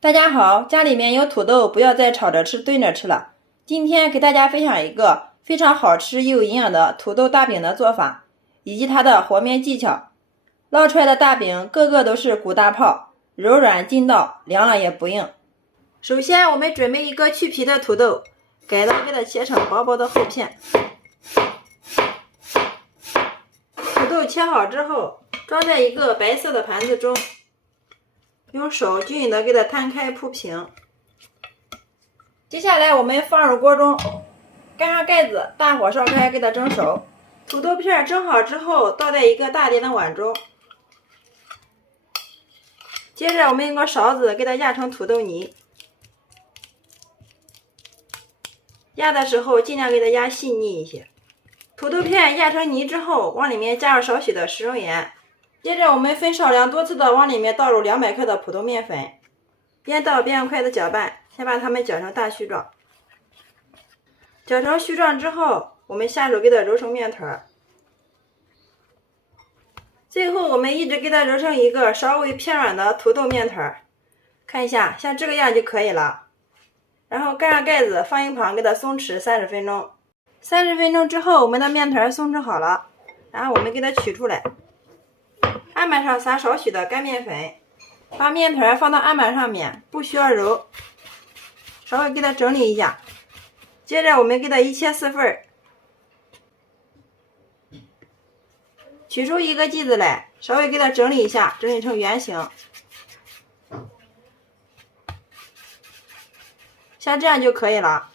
大家好，家里面有土豆，不要再炒着吃、炖着吃了。今天给大家分享一个非常好吃又有营养的土豆大饼的做法，以及它的和面技巧。烙出来的大饼个个都是鼓大炮，柔软筋道，凉了也不硬。首先我们准备一个去皮的土豆，改刀给它切成薄薄的厚片。土豆切好之后，装在一个白色的盘子中，用手均匀的给它摊开铺平。接下来我们放入锅中，盖上盖子，大火烧开，给它蒸熟。土豆片蒸好之后，倒在一个大点的碗中。接着我们用个勺子给它压成土豆泥。压的时候尽量给它压细腻一些。土豆片压成泥之后，往里面加入少许的食用盐。接着我们分少量多次的往里面倒入200克的普通面粉，边倒边用筷子搅拌，先把它们搅成大絮状。搅成絮状之后，我们下手给它揉成面团。最后我们一直给它揉成一个稍微偏软的土豆面团，看一下，像这个样就可以了。然后盖上盖子，放一旁给它松弛30分钟。30分钟之后，我们的面团松弛好了，然后我们给它取出来。案板上撒少许的干面粉，把面团放到案板上面，不需要揉，稍微给它整理一下。接着我们给它一切4份，取出一个剂子来，稍微给它整理一下，整理成圆形，像这样就可以了。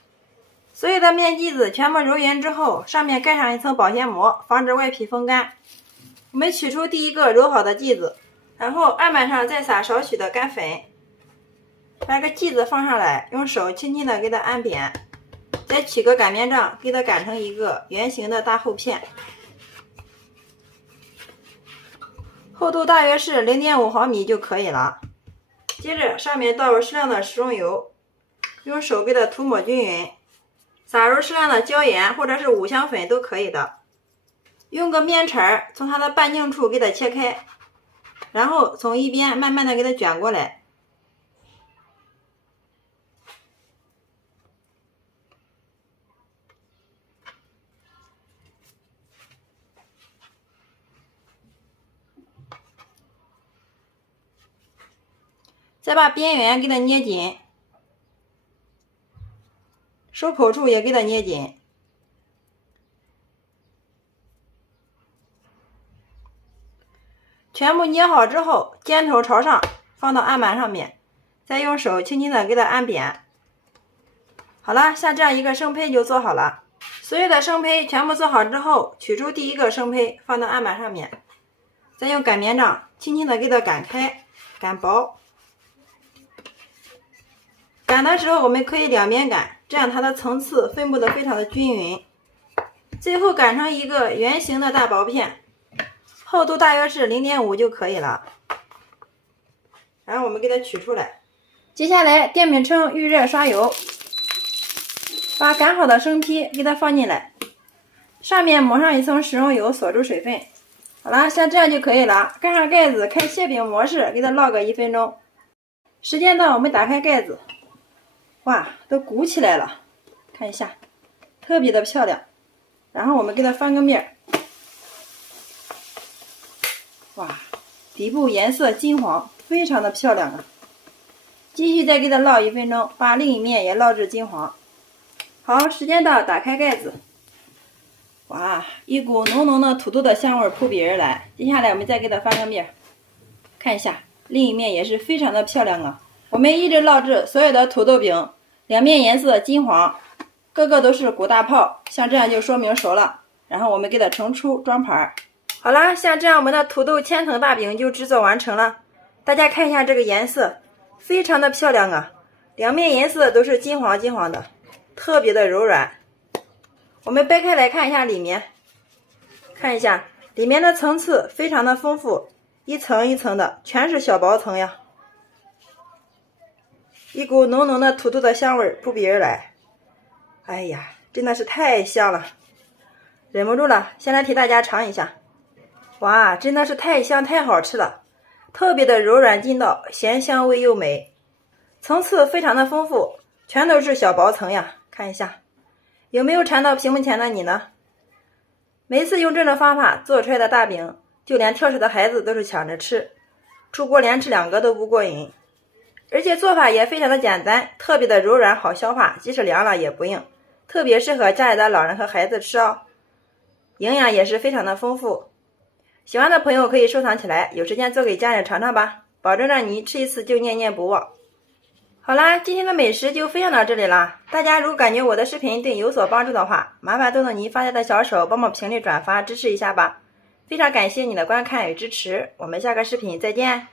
所有的面剂子全部揉匀之后，上面盖上一层保鲜膜，防止外皮风干。我们取出第一个揉好的剂子，然后案板上再撒少许的干粉，把这个剂子放上来，用手轻轻的给它按扁，再取个擀面杖给它擀成一个圆形的大厚片，厚度大约是0.5毫米就可以了。接着上面倒入适量的食用油，用手给它涂抹均匀，撒入适量的椒盐或者是五香粉都可以的。用个面铲从它的半径处给它切开，然后从一边慢慢的给它卷过来。再把边缘给它捏紧，收口处也给它捏紧。全部捏好之后，尖头朝上放到案板上面，再用手轻轻的给它按扁。好了，像这样一个生胚就做好了。所有的生胚全部做好之后，取出第一个生胚放到案板上面，再用擀面杖轻轻的给它擀开，擀薄。擀的时候我们可以两边擀，这样它的层次分布的非常的均匀。最后擀成一个圆形的大薄片，厚度大约是0.5就可以了。然后我们给它取出来。接下来电饼铛预热刷油，把擀好的生坯给它放进来，上面抹上一层食用油锁住水分。好了，像这样就可以了。盖上盖子，开切饼模式给它烙个1分钟。时间到，我们打开盖子，哇，都鼓起来了，看一下，特别的漂亮。然后我们给它翻个面，哇，底部颜色金黄，非常的漂亮啊。继续再给它烙1分钟，把另一面也烙至金黄。好，时间到，打开盖子，哇，一股浓浓的土豆的香味扑鼻而来。接下来我们再给它翻个面，看一下，另一面也是非常的漂亮啊。我们一直烙制所有的土豆饼，两面颜色金黄，个个都是鼓大炮，像这样就说明熟了。然后我们给它盛出装盘。好了，像这样我们的土豆千层大饼就制作完成了。大家看一下这个颜色，非常的漂亮啊，两面颜色都是金黄金黄的，特别的柔软。我们掰开来看一下里面，看一下里面的层次非常的丰富，一层一层的全是小薄层呀。一股浓浓的土豆的香味扑鼻而来，哎呀，真的是太香了，忍不住了，先来替大家尝一下。哇，真的是太香太好吃了，特别的柔软筋道，咸香味又美。层次非常的丰富，全都是小薄层呀，看一下，有没有馋到屏幕前的你呢？每次用这种方法做出来的大饼，就连挑食的孩子都是抢着吃，出锅连吃2个都不过瘾。而且做法也非常的简单，特别的柔软好消化，即使凉了也不硬，特别适合家里的老人和孩子吃哦。营养也是非常的丰富，喜欢的朋友可以收藏起来，有时间做给家人尝尝吧，保证让你吃一次就念念不忘。好啦，今天的美食就分享到这里啦。大家如果感觉我的视频对你有所帮助的话，麻烦动动你发财的小手，帮忙评论转发支持一下吧。非常感谢你的观看与支持，我们下个视频再见。